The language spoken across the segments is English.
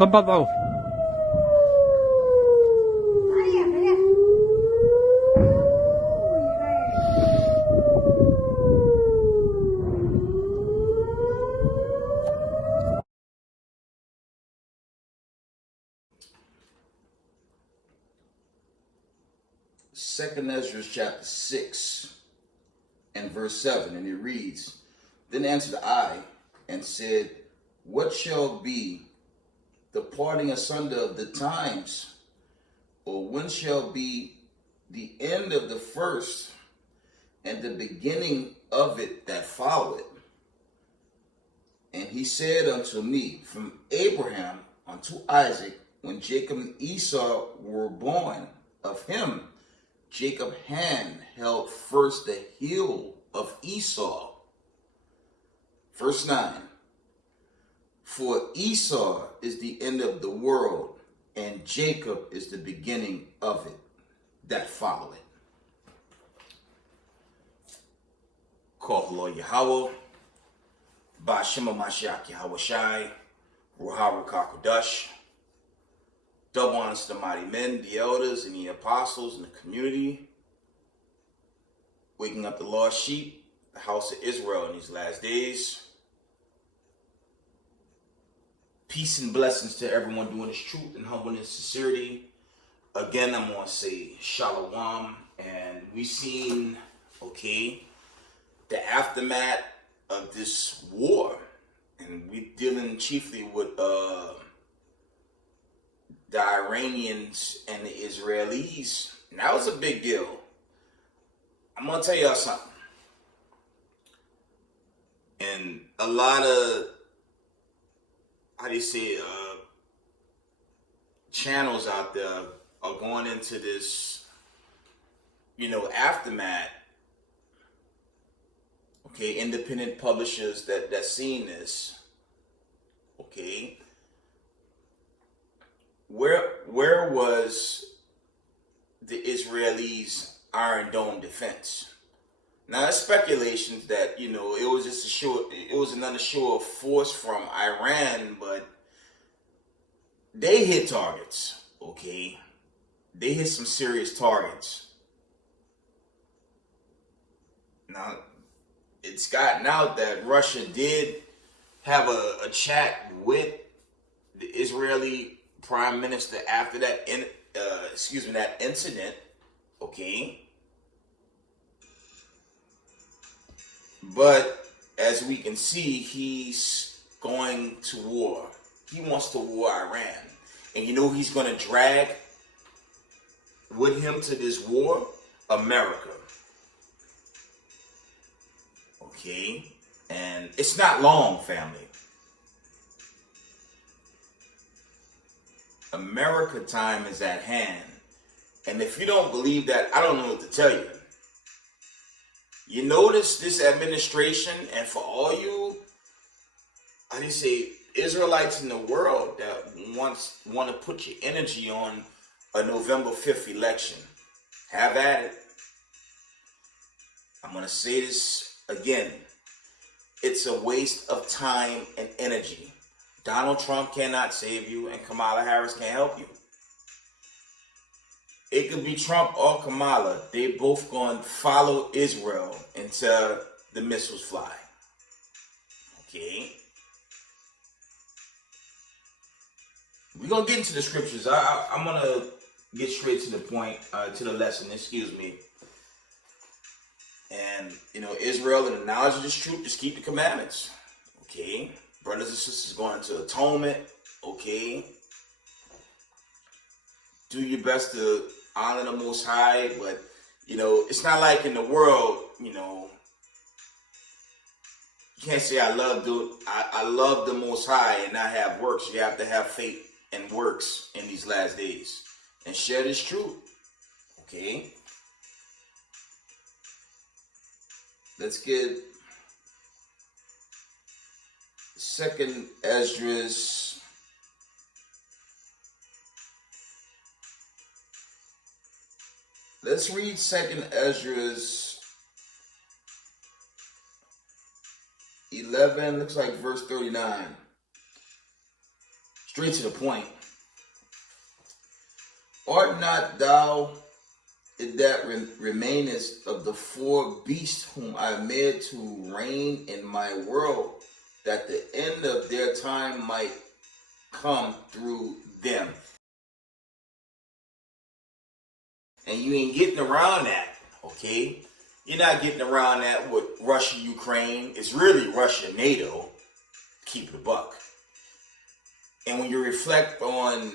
تفضلوا. Second Ezra chapter 6 and verse 7, and it reads, Then answered I and said, What shall be the parting asunder of the times? Or when shall be the end of the first and the beginning of it that followeth? And he said unto me, From Abraham unto Isaac, when Jacob and Esau were born, of him Jacob's hand held first the heel of Esau. Verse 9, For Esau is the end of the world, and Jacob is the beginning of it that followeth. Call the Lord Yahweh, Ba'Shem Mashiach Yahweh Shai, Ruha Rukakudash. Double honors to the mighty men, the elders, and the apostles in the community. Waking up the lost sheep, the house of Israel in these last days. Peace and blessings to everyone doing this truth and humbleness and sincerity. Again, I'm going to say shalom. And we've seen, the aftermath of this war. And we're dealing chiefly with the Iranians and the Israelis. And that was a big deal. I'm going to tell y'all something. And a lot of, channels out there are going into this, aftermath. Independent publishers that seen this. Where was the Israelis' Iron Dome defense? Now, there's speculations that, it was just it was another show of force from Iran, but they hit targets, They hit some serious targets. Now, it's gotten out that Russia did have a chat with the Israeli Prime Minister after that that incident, But as we can see, he's going to war. He wants to war Iran. And he's going to drag with him to this war? America. And it's not long, family. America time is at hand. And if you don't believe that, I don't know what to tell you. You notice this administration, and for all you, Israelites in the world that want to put your energy on a November 5th election, have at it. I'm going to say this again. It's a waste of time and energy. Donald Trump cannot save you, and Kamala Harris can't help you. It could be Trump or Kamala. They both going to follow Israel until the missiles fly. We're going to get into the scriptures. I'm going to get straight to the point, to the lesson, excuse me. And, Israel, in the knowledge of this truth, just keep the commandments. Brothers and sisters going into atonement. Do your best to honor the Most High, but, it's not like in the world, you can't say I love the Most High and not have works. You have to have faith and works in these last days and share this truth. Let's get Second Esdras. Let's read Second Esdras 11, looks like verse 39. straight to the point. Art not thou that remainest of the four beasts whom I made to reign in my world, that the end of their time might come through them? And you ain't getting around that, okay? You're not getting around that with Russia, Ukraine. It's really Russia, NATO. Keep it a buck. And when you reflect on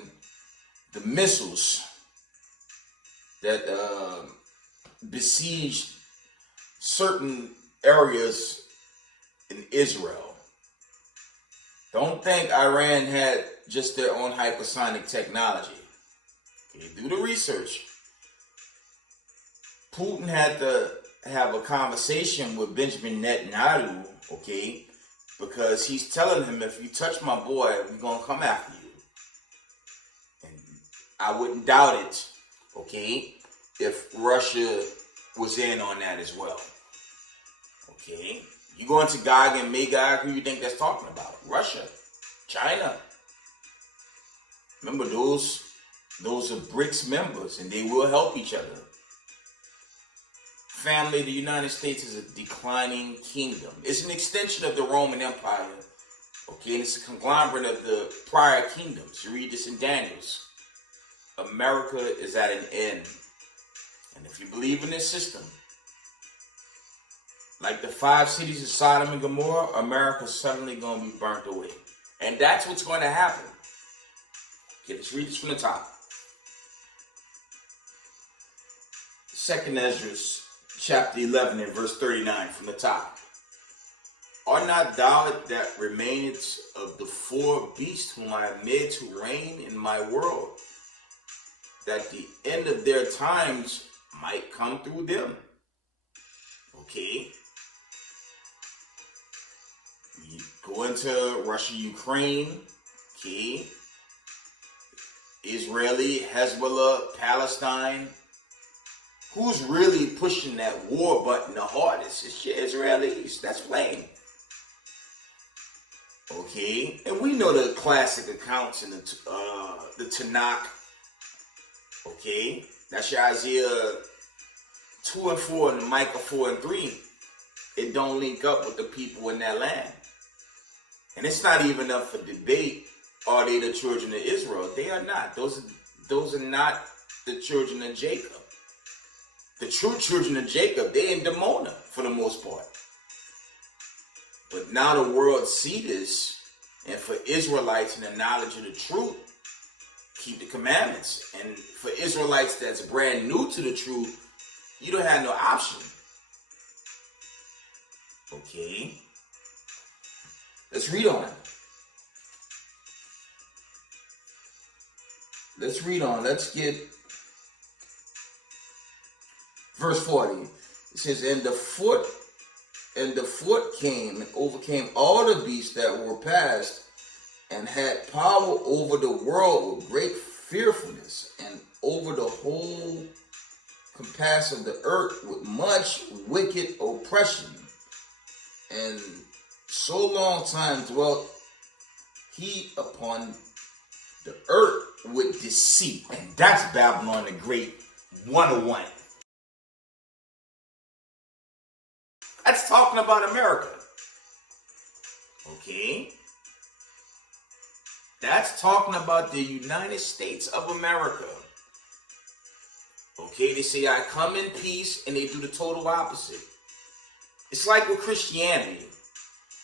the missiles that besieged certain areas in Israel, don't think Iran had just their own hypersonic technology. Okay, do the research. Putin had to have a conversation with Benjamin Netanyahu, okay, because he's telling him, if you touch my boy, we're going to come after you. And I wouldn't doubt it, okay, if Russia was in on that as well. Okay, you go into Gog and Magog, who you think that's talking about? Russia, China. Remember, those are BRICS members, and they will help each other. Family, the United States is a declining kingdom. It's an extension of the Roman Empire. Okay, and it's a conglomerate of the prior kingdoms. You read this in Daniel's. America is at an end. And if you believe in this system, like the 5 cities of Sodom and Gomorrah, America's suddenly going to be burnt away. And that's what's going to happen. Okay, let's read this from the top. 2nd Ezra, chapter 11 and verse 39 from the top. Are not thou that remainest of the 4 beasts whom I have made to reign in my world, that the end of their times might come through them? Okay. You go into Russia, Ukraine, okay. Israeli, Hezbollah, Palestine. Who's really pushing that war button the hardest? It's your Israelis. That's plain. Okay, and we know the classic accounts in the Tanakh. Okay, that's your Isaiah 2 and 4 and Micah 4 and 3. It don't link up with the people in that land, and it's not even up for debate. Are they the children of Israel? They are not. Those are not the children of Jacob. The true children of Jacob, they in Demona for the most part. But now the world see this, and for Israelites in the knowledge of the truth, keep the commandments. And for Israelites that's brand new to the truth, you don't have no option. Okay. Let's read on. Let's get verse 40. It says, and the foot came and overcame all the beasts that were past, and had power over the world with great fearfulness, and over the whole compass of the earth with much wicked oppression. And so long time dwelt he upon the earth with deceit. And that's Babylon the Great 101. That's talking about America. Okay? That's talking about the United States of America. Okay? They say, I come in peace, and they do the total opposite. It's like with Christianity.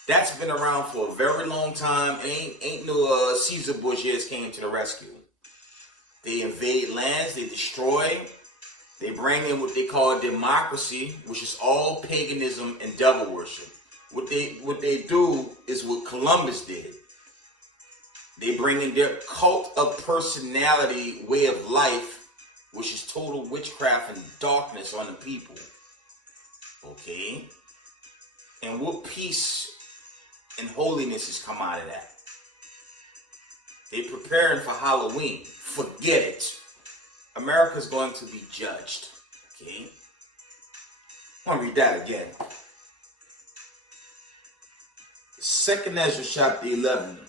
That's been around for a very long time. Ain't no Caesar Borgias came to the rescue. They invade lands, they destroy. They bring in what they call democracy, which is all paganism and devil worship. What they do is what Columbus did. They bring in their cult of personality way of life, which is total witchcraft and darkness on the people. Okay? And what peace and holiness has come out of that? They preparing for Halloween. Forget it. America's going to be judged. Okay? I want to read that again. 2nd Ezra chapter 11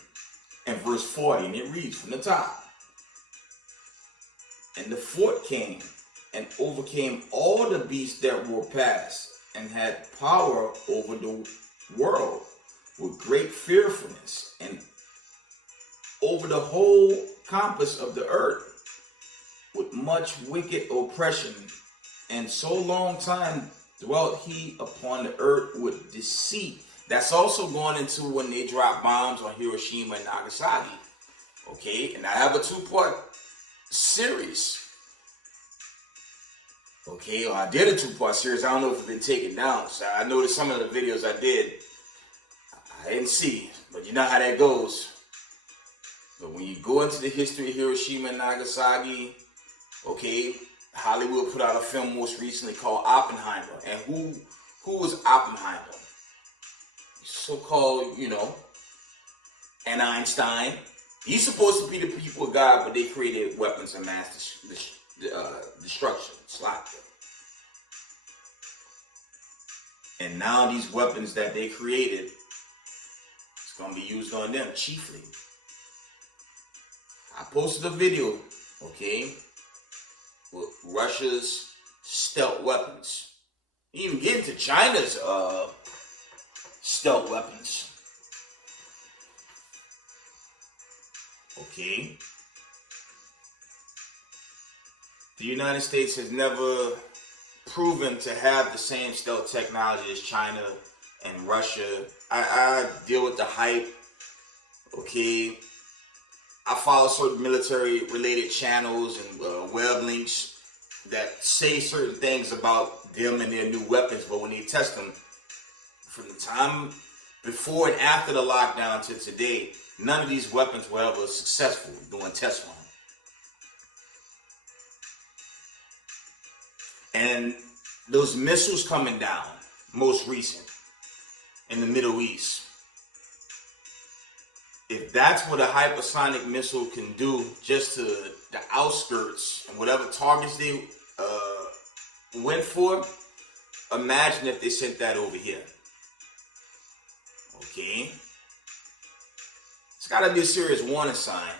and verse 40, and it reads from the top. And the fourth came and overcame all the beasts that were past, and had power over the world with great fearfulness, and over the whole compass of the earth with much wicked oppression. And so long time dwelt he upon the earth with deceit. That's also going into when they drop bombs on Hiroshima and Nagasaki. Okay, and I have a two-part series. Okay, or I did a two-part series. I don't know if it's been taken down. So I noticed some of the videos I did, I didn't see, but you know how that goes. But when you go into the history of Hiroshima and Nagasaki, okay, Hollywood put out a film most recently called Oppenheimer. And who was Oppenheimer? So-called, and Einstein. He's supposed to be the people of God, but they created weapons of mass destruction. And now these weapons that they created, it's going to be used on them chiefly. I posted a video, okay, with Russia's stealth weapons. You even get into China's stealth weapons. Okay. The United States has never proven to have the same stealth technology as China and Russia. I deal with the hype. Okay. I follow certain military related channels and web links that say certain things about them and their new weapons, but when they test them, from the time before and after the lockdown to today, none of these weapons were ever successful doing test runs. And those missiles coming down, most recent, in the Middle East, if that's what a hypersonic missile can do just to the outskirts and whatever targets they went for, imagine if they sent that over here. Okay? It's got to be a serious warning sign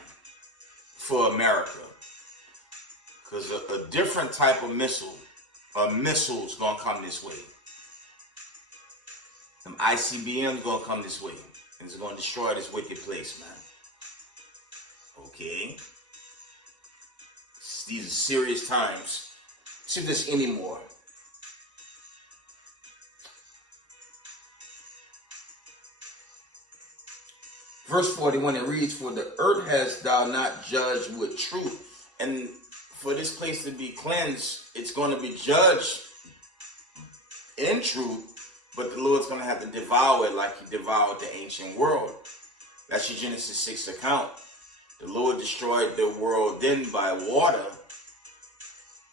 for America. Because a different type of missile, a missile's going to come this way. Them ICBM's going to come this way. And it's going to destroy this wicked place, man. Okay? These are serious times. See this anymore. Verse 41, it reads, "For the earth hast thou not judged with truth." And for this place to be cleansed, it's going to be judged in truth, but the Lord's going to have to devour it like he devoured the ancient world. That's your Genesis 6 account. The Lord destroyed the world then by water,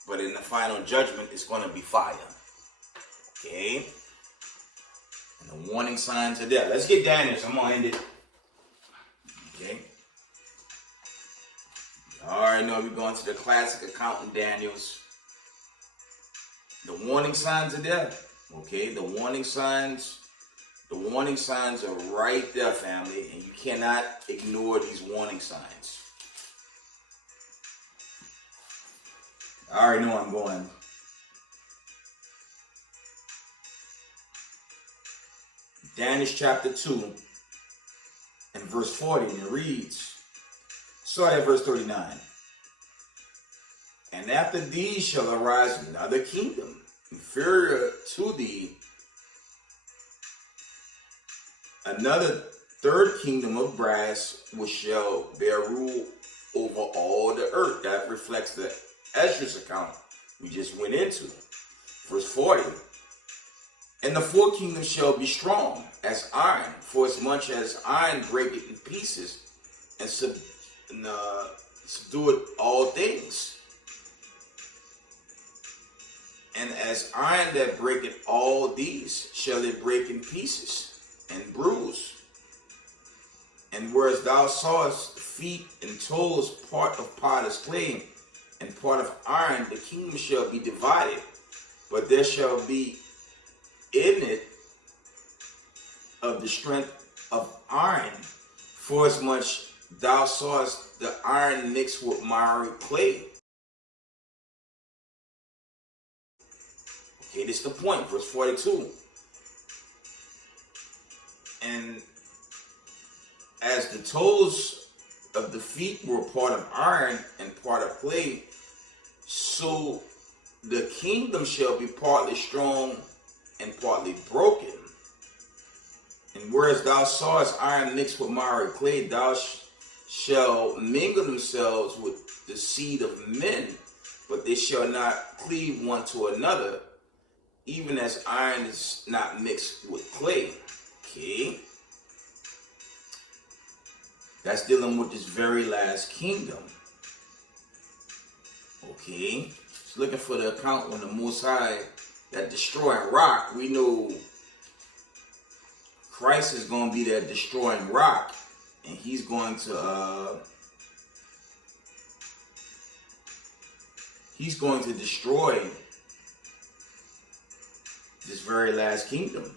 but in the final judgment, it's going to be fire. Okay? And the warning signs are there. Let's get Daniel. I'm going to end it. Okay? All right, now we're going to the classic account in Daniel's. The warning signs are there. Okay, the warning signs are right there, family, and you cannot ignore these warning signs. I already know I'm going. Daniel chapter 2 and verse 40, and it reads, start at verse 39. "And after thee shall arise another kingdom, inferior to thee, another third kingdom of brass, which shall bear rule over all the earth." That reflects the Ezra's account we just went into. Verse 40. "And the fourth kingdom shall be strong as iron, for as much as iron breaketh in pieces, and subdueth all things. And as iron that breaketh all these, shall it break in pieces and bruise. And whereas thou sawest feet and toes, part of potter's clay and part of iron, the kingdom shall be divided, but there shall be in it of the strength of iron, for as much thou sawest the iron mixed with miry clay. Okay, this is the point, verse 42. And as the toes of the feet were part of iron and part of clay, so the kingdom shall be partly strong and partly broken. And whereas thou sawest iron mixed with miry clay, thou shall mingle themselves with the seed of men, but they shall not cleave one to another, even as iron is not mixed with clay. Okay. That's dealing with this very last kingdom. Okay. Just looking for the account when the Most High, that destroying rock, we know Christ is going to be that destroying rock, and he's going to destroy this very last kingdom.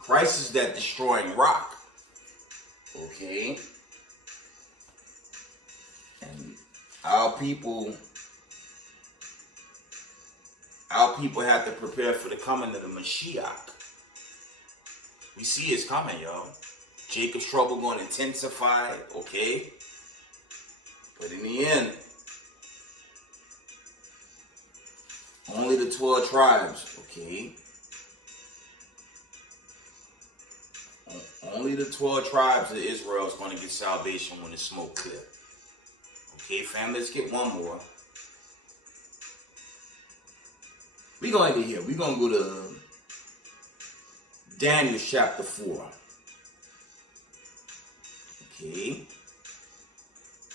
Christ is that destroying rock. Okay? And our people have to prepare for the coming of the Mashiach. We see it's coming, y'all. Jacob's trouble going to intensify, okay? But in the end, only the 12 tribes, okay? Only the 12 tribes of Israel is going to get salvation when the smoke clears. Okay, fam, let's get one more. We're going to get here. We're going to go to Daniel chapter 4. Okay.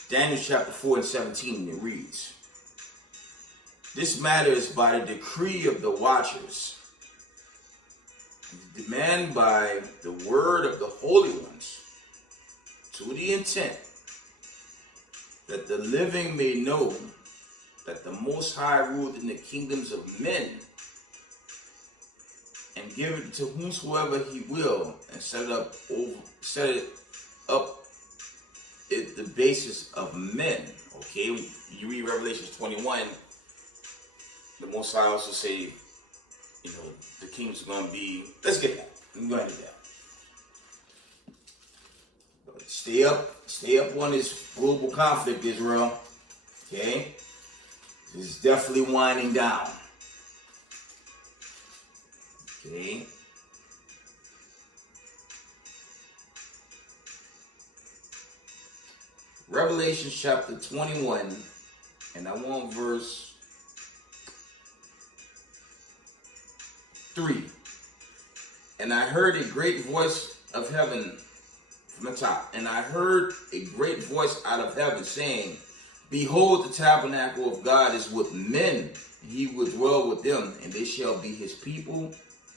Daniel chapter 4 and 17, it reads, this matter is by the decree of the watchers, demand by the word of the holy ones, to the intent that the living may know that the Most High ruled in the kingdoms of men, and give it to whomsoever he will, and set it up at the basis of men. Okay, you read Revelation 21, the Most High also say, the kingdoms are going to be, let's get that. I'm going to get that. But stay up on this global conflict, Israel. Okay? It's definitely winding down. Okay? Revelation chapter 21, and I want verse 3. And I heard a great voice of heaven from the top. And I heard a great voice out of heaven saying, behold, the tabernacle of God is with men. He will dwell with them, and they shall be his people.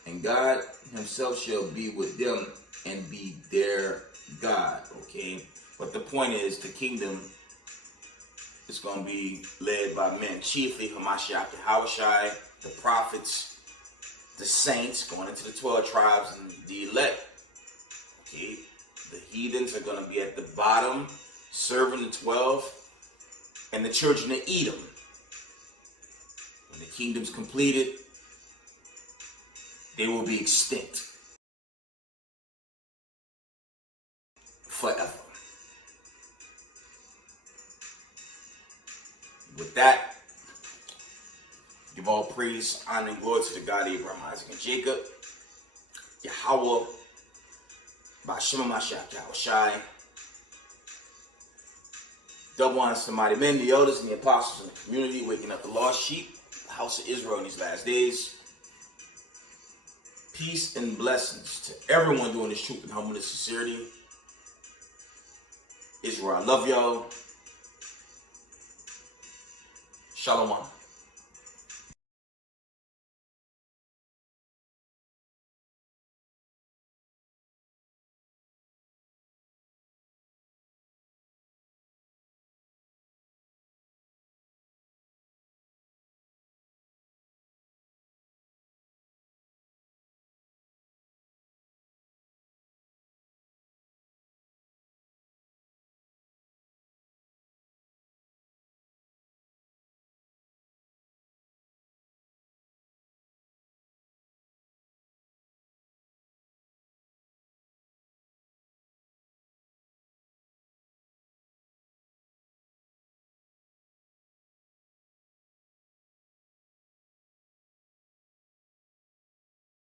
And God himself shall be with them and be their God. Okay? But the point is, the kingdom is going to be led by men. Chiefly Hamashiach, Yahushai, the prophets, the saints, going into the 12 tribes, and the elect. Okay? The heathens are going to be at the bottom, serving the 12, and the children of Edom. When the kingdom's completed, they will be extinct forever. With that, give all praise, honor, and glory to the God of Abraham, Isaac, and Jacob, Yahweh, Ba'Shem Mashiach, Yahushai. Double honors to mighty men, the elders, and the apostles in the community, waking up the lost sheep, the house of Israel in these last days. Peace and blessings to everyone doing this truth and humbleness, sincerity. Israel, I love y'all. Shalom.